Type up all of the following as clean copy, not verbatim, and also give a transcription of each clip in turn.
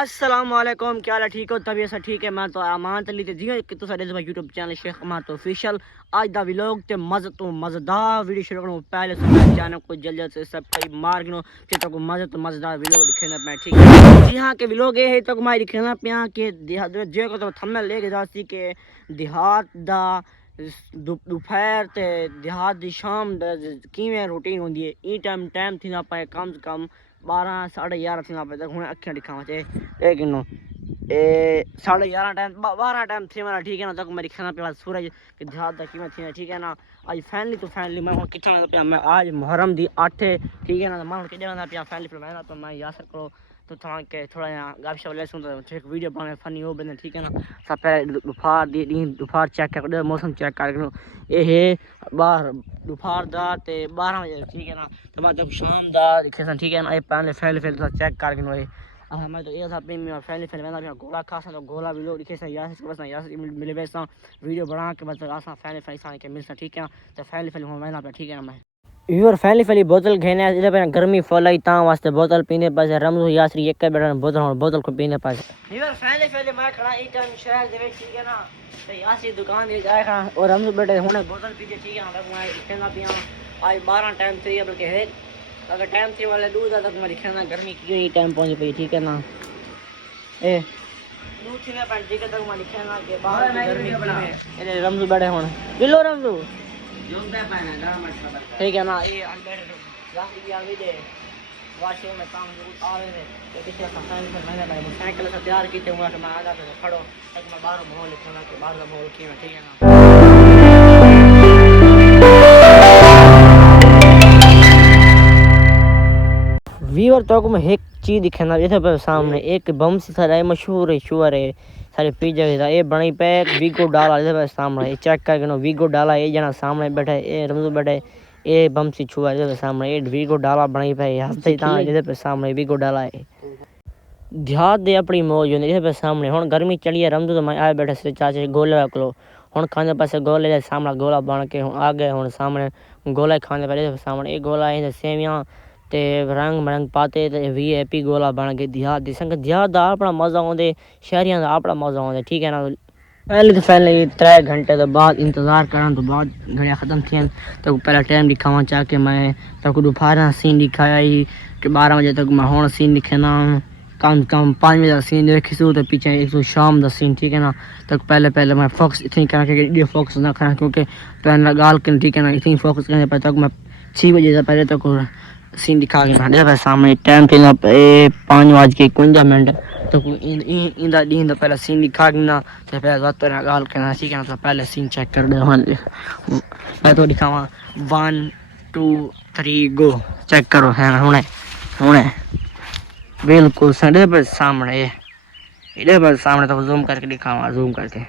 السلام علیکم، کیا حال ہے؟ ٹھیک ہو؟ طبیعت سے ٹھیک ہے؟ میں تو امان تلی تے جیوں کہ تساں دے یوٹیوب چینل شیخ امان تو آفیشیل اج دا ولاگ تے مزےدار ویڈیو شروع کروں پہلے سے چینل کو جلدی سے سبسکرائب مار گنو تے تو مزےدار ویڈیو دکھنا پیا، ٹھیک ہے جی ہاں کہ ولاگ اے ہے تو میں دکھنا پیا کہ جے کو تو تھمبنیل لے کے جاسی کہ دیہات دا دوپہر تے دیہات دی شام کیویں روٹین ہوندی ہے۔ ای ٹائم تھیندا پے کم سے کم 12 11:30 تھیندا پے ہن اکھیاں دکھاواں تے اے کنو اے 11:30 ٹائم 12 ٹائم تھی والا، ٹھیک ہے نا؟ تک میں دکھانا پیا سورج کہ دیہات دا کیویں تھیندا، ٹھیک ہے نا؟ اج فائنلی میں کتنا پیا میں آج محرم دی 8 ٹھیک ہے نا؟ میں کہ جانا پیا فائنلی پھر میں یاسر کرو تو تھوڑا کہ تھوڑا گپ شپ لے سن تو ایک ویڈیو بنانے فنی ہو بنے، ٹھیک ہے نا؟ سب پہلے دوپہر چیک کر موسم چیک کر کے اے ہے باہر دوپہر دا تے 12 بجے، ٹھیک ہے نا؟ تو بعد جب شام دا دکھے ٹھیک ہے نا؟ اے پہلے چیک کر کے میں تو یہ تھا میں فیل میں گولا کھاسا تو گولا بھی لوگ دکھے سا یاسر ملے ویسا ویڈیو بنا کے بس آسان فیل کے ملتا، ٹھیک ہے نا؟ تو فیل میں پہ ٹھیک ہے نا؟ میں ویور فیلی بوتل گھنے ادھر پہ گرمی فل آئی تا واسطے بوتل پینے پاسے رمضو یاسری ایک بیٹھا بوتل کو پینے پاسے ویور فیلی میں کھڑا ای ٹائم شہر دے وچ، ٹھیک ہے نا؟ تے یاسری دکان دے جائے کھڑا اور رمضو بیٹھے ہن بوتل پیتے، ٹھیک ہے نا؟ میں کہنا پیا آج 12 ٹائم تھی بلکہ ہے اگر ٹائم تھی والے دودھ تک میں دکھنا گرمی کیوں ٹائم پہنچ پئی، ٹھیک ہے نا؟ اے دودھ تھی پہ ٹھیک ہے تک میں دکھنا کہ باہر گرمی اے رمضو بیٹھے ہن بلو رمضو ٹھیک ہے نا؟ یہ واش میں کام آ رہے ہیں تو پیچھے سائیکل سے تیار کیتے ہوئے میں آ جاتے کھڑو ایک میں باہر ماحول لکھنا کہ باہر کا ماحول کیوں ہے، ٹھیک ہے نا؟ ویور تو میں ایک چیز دکھنا ادھر پہ سامنے ایک بم سارا مشہور ہے شوہر ہے سارے پیجا یہ بنائی پہ ویگو ڈالا ادھر پہ سامنے چیک کر کے ویگو ڈالا یہ جنا سامنے بیٹھا اے رمضو بیٹھے اے بم سی چھوا ادھر سامنے اے ویگو ڈالا بنائی پہ ہفتے ادھر پہ سامنے ویگو ڈالا ہے دیہات دے اپنی موج ہوندی ادھر پہ سامنے ہن گرمی چڑھی ہے رمضو تو میں آئے بیٹھا سے چاچے گولے رکھ لو ہن کھانے پاسے گولے سامنے گولا بن کے آ گئے ہن سامنے گولے کھانے پہ سامنے یہ گولا ہے سیویاں تے رنگ مرنگ پاتے تے وی اے پی گولا بن کے دیہات دی سنگ دیہات دا اپنا مزہ ہوندے شہریاں دا اپنا مزہ ہوندے، ٹھیک ہے نا؟ پہلے 3 گھنٹے تو بعد انتظار کرن تو بعد گھڑیاں ختم تھیں تو پہلا ٹائم دکھاواں چاہ کے میں تو دوپہر سین دکھایا کہ 12 بجے تک میں ہون سین دکھنا کم 5 بجے سین دیکھی سو تو پیچھے ایک سو شام دا سین، ٹھیک ہے نا؟ تو پہلے میں فوکس اتنی کرا کہ فوکس نہ کرا کیونکہ پہلے گال کے، ٹھیک ہے نا؟ اتنی فوکس کرنے پہ تک میں 6 بجے سے پہلے تک سین دکھا کے میں سامنے ٹائم تھی 5:51 تو ان پہلا سین دکھا گنا تو پہلے گال کرنا، ٹھیک ہے نا؟ تو پہلے سین چیک کر دے میں تو دکھاواں 1 2 3 گو چیک کرو ہے ہنے بالکل سڈے پر سامنے ادھر پر سامنے تو زوم کر کے دکھاواں زوم کر کے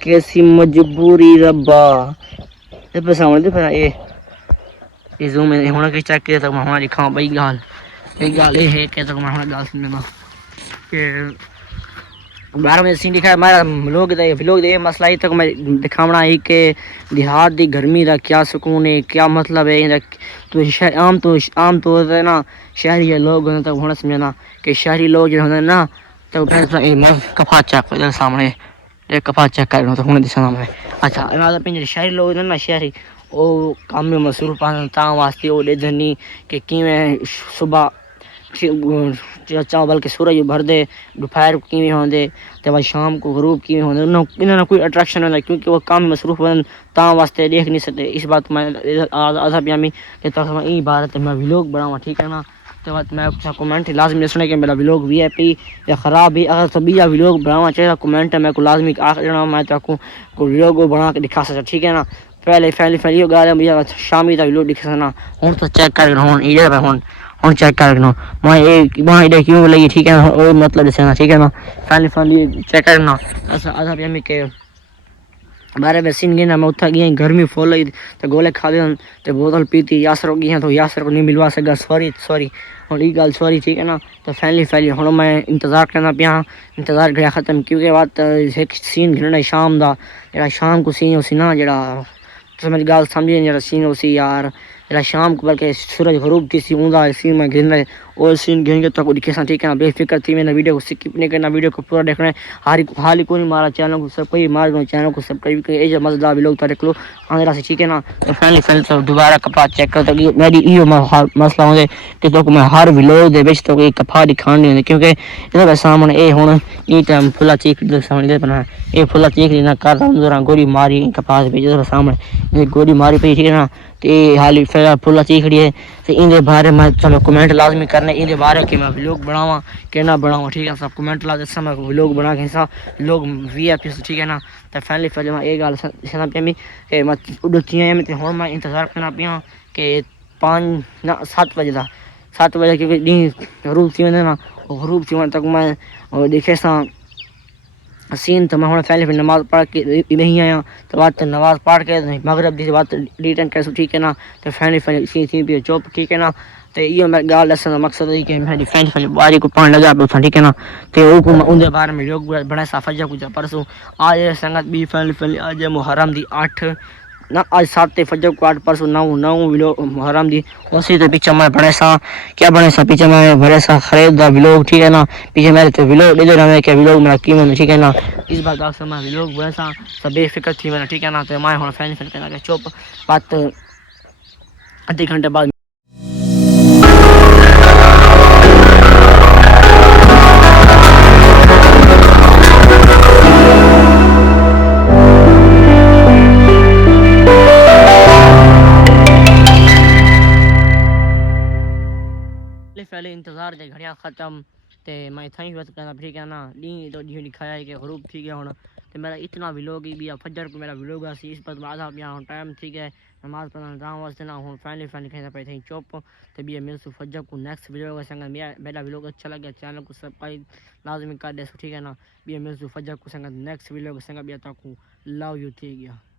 کیسی مجبوری ربا ادھر پر سامنے پھر یہ زوم ہونا کہ چیک کیا تو میں دکھاؤں بھائی گال یہ ہے کہ تو میں گال سننا کہ 12 بجے سین دکھایا ہمارا لوگ دے مسئلہ ہی تک میں دکھاونا ہے کہ دیہات دی گرمی دا کیا سکون ہے، کیا مطلب ہے تو عام طور سے نا شہری لوگ ہوتے تو ہونا سمجھنا کہ شہری لوگ جو ہوتے نا تو کپا چیک کر سامنے ایک کپا چیک کر تو ہونے دسنا میں اچھا شہری لوگ نا شہری وہ کام میں مصروف تا واسطے وہ دے دنی کہ کیویں صبح بلکہ سورج بھر دے دوپہر کیویں ہوندے تے بعد شام کو غروب کیویں ہوندے انہاں نہ کوئی اٹریکشن نہیں کیونکہ وہ کام مصروف ہوتے تا واسطے دیکھ نہیں سکتے اس بات میں آدھا پیامی کہ تک ای بات میں ویلوگ بناواں، ٹھیک ہے نا؟ تو بعد میں کمنٹ لازمی سنے کہ میرا ویلوگ وی آئی پی یا خراب بھی اگر سبھی ویلوگ بناواں چاہیے کمنٹ میں کو لازمی آخ جانا میں تو کو ویلوگ بنا کے دکھا سکتا، ٹھیک ہے نا؟ پہلے گال شامی دا ویلوگ دکھا سکنا ہن تو چیک کر ہن چیک کر میں کیوں لگی، ٹھیک ہے نا؟ مطلب دسنا، ٹھیک ہے نا؟ فیلی چیک کرنا آدھا پیامی کہ 12 بجے سین گیا میں اتھا گیا گرمی فل آئی تو گولے کھا دے تو بوتل پیتی یاسر ہو گئی تو یاسر کو نہیں ملوا سکا سوری ہوں یہ گل سوری، ٹھیک ہے نا؟ تو فیلی ہوں میں انتظار کرنا پیا انتظار گیا ختم کیونکہ بات ایک سین گھننا شام دا جڑا شام کو سین اسی نا جڑا تو میری گل سمجھی جڑا سین اسی یار شام کو بلکہ سورج غروب تھی سی اوندا سین میں گرنا ہے اور سین گیں گے تو کو دکھے سا ٹھیک ہے نا بے فکر تھی میں ویڈیو کو سکپ نہیں کرنا ویڈیو کو پورا دیکھنا ہے حال کو نہیں مارا چینل کو سب کوئی مار دو چینل کو سبسکرائب کریں ایج مزدار ویلوگ تا دیکھ لو اندر سے ٹھیک ہے نا تو فائنلی تو دوبارہ کپا چیک کر تو میری ایو مسئلہ ہوندے کہ تو میں ہر ویلوگ دے وچ تو ایک کپا دکھانے ہوندے کیونکہ اے سامنے اے ہن ای ٹائم پھلا چیک دے سامنے بنا اے پھلا چیک نہ کر رہا گوری ماری کپاس بھیج سامنے گوری ماری پئی ٹھیک ہے نا تے حالی پھلا چیکڑی ہے تے ان دے بارے میں چلو کمنٹ لازمی کرنا ان دے بارے کہ میں ویلوگ بناواں کہ نہ بناواں ٹھیک ہے سب کمنٹ لا دس میں ویلوگ بنا کے سا لوگ وی ائی پی ٹھیک ہے نا تے فائنلی میں اے گل سنا پئی کہ میں اڑتیاں میں تے ہن میں انتظار کرنا پیا کہ 5 نہ 7 بجے دا 7 بجے کیونکہ نہیں غروب تھی ونے نا غروب تھی ون تک میں دیکھے سا سین تو میں ہن پہلے نماز پڑھ کے نہیں آیا تو بعد نماز پڑھ کے مغرب دی بات ریٹرن کر ٹھیک ہے نا تو فائنلی سی تھی بھی چوپ ٹھیک ہے نا تے یہ میں گال دسن دا مقصد ہے کہ میری فائنلی باری کو پانی لگا پیا ٹھیک ہے نا تے او کو ان دے بارے میں لوگ بڑا صافہ جا کچھ پرسوں آج سنگت بھی فائنلی آج محرم دی 8 نہ آج 7 فجر کو 8 پرسوں 9 محرم دی اسی تے پیچھے میں بڑے سا کیا بنے سا پیچھے میں بڑے سا خرید دا ویلوگ ٹھیک ہے نا پیچھے میرے تے ویلوگ ادھر میں کہ ویلوگ میرا قیمت ٹھیک ہے نا اس بات کا سما ویلوگ بڑے سا سب بے فکر تھی میں ٹھیک ہے نا تے میں ہن فائنلی کہنا کہ چپ بات آدھے گھنٹے بعد پہلے انتظار دے گھڑیاں ختم تے میں تھا ہی بس کرنا ٹھیک ہے نا نہیں تو ڈی دکھایا ہے کہ غروب ٹھیک ہے ہن تے میرا اتنا ویلوگ ہی بھی فجر کو میرا ویلوگ اسی اس پر آدھا پیا ٹائم ٹھیک ہے نماز پڑھنا جاؤں واسطے نا ہن فائنلی کہنا پے تھے چوپ تے بھی مل سو فجر کو نیکسٹ ویڈیو سنگ میرا ویلوگ اچھا لگا چینل کو سبسکرائب لازمی کر دے ٹھیک ہے نا بھی مل سو فجر کو سنگ نیکسٹ ویڈیو سنگ بھی تا کو لو یو ٹھیک ہے